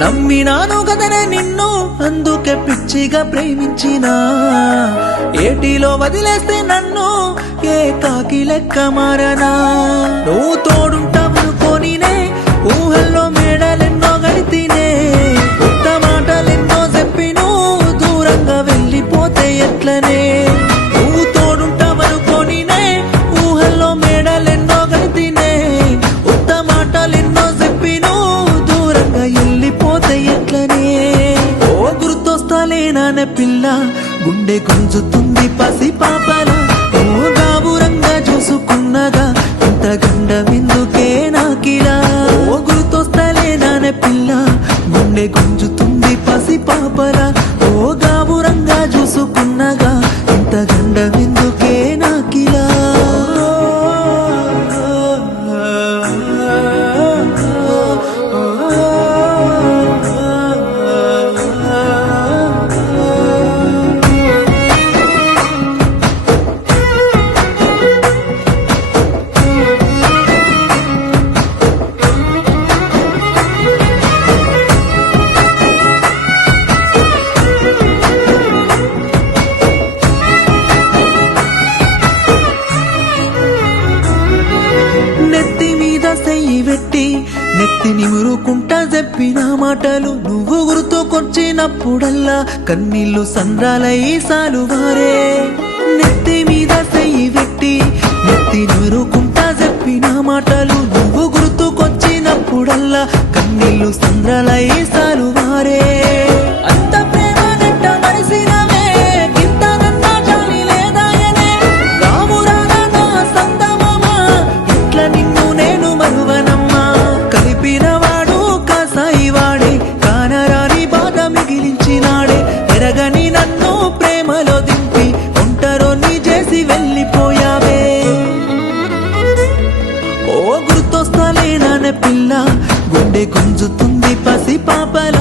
నమ్మినాను గదనే నిన్ను అందుకే పిచ్చిగా ప్రేమించినా ఏటిలో వదిలేస్తే నన్ను ఏ కాకి లెక్క మారనా నువ్వు తోడుంటావనుకోనినే ఊహల్లో మేడలెన్నో గడితినే కొత్త మాటలెన్నో చెప్పి నువ్వు దూరంగా వెళ్ళిపోతే ఎట్లనే నువ్వు తోడుంటావనుకోనినే ఊహల్లో మేడలెన్నో గడితినే కొత్త మాటలెన్నో చెప్పి నువ్వు దూరంగా వెళ్ళిపోతే ఎట్లనే ఓ గుర్తొస్తాలేనానే పిల్ల గుండె గుంజుతుంది పసి పాపల ఓ గాబురంగా చూసుకున్నగా ఇంత గండమెందుకే నాకిలా ఓ గుర్తొస్తాలేనానే పిల్ల గుండె గుంజుతుంది పసి పాపల ఓ గాబురంగా చూసుకున్నగా ఇంత గండమెందుకే నాకిలా పెట్టి నెత్తి నిమురుకుంటా చెప్పిన మాటలు నువ్వు గుర్తుకొచ్చినప్పుడల్లా కన్నీళ్లు సంద్రాలై సాలువారే నెత్తి మీద సెయ్యి పెట్టి నెత్తి నిమురుకుంటా చెప్పిన మాటలు నువ్వు గుర్తుకొచ్చినప్పుడల్లా కన్నీళ్లు సంద్రాలై సాలువారే అంత ప్రేమ నెట్ట మరిసినవే కింద నన్నా జాలి లేదాయనే రామురాల నా సందమామ ఇట్లా నిన్ను నేను మరువనమ్మా కలిపినవాడు కాసాయి వాడే కానరాని బాధ మిగిలించినాడే ఎరగని నన్ను ప్రేమలో దింపి ఒంటరోని చేసి వెళ్ళిపోయావే ఓ గుర్తొస్తాలేనానే పిల్ల గుండె గుంజుతుంది పసి పాపల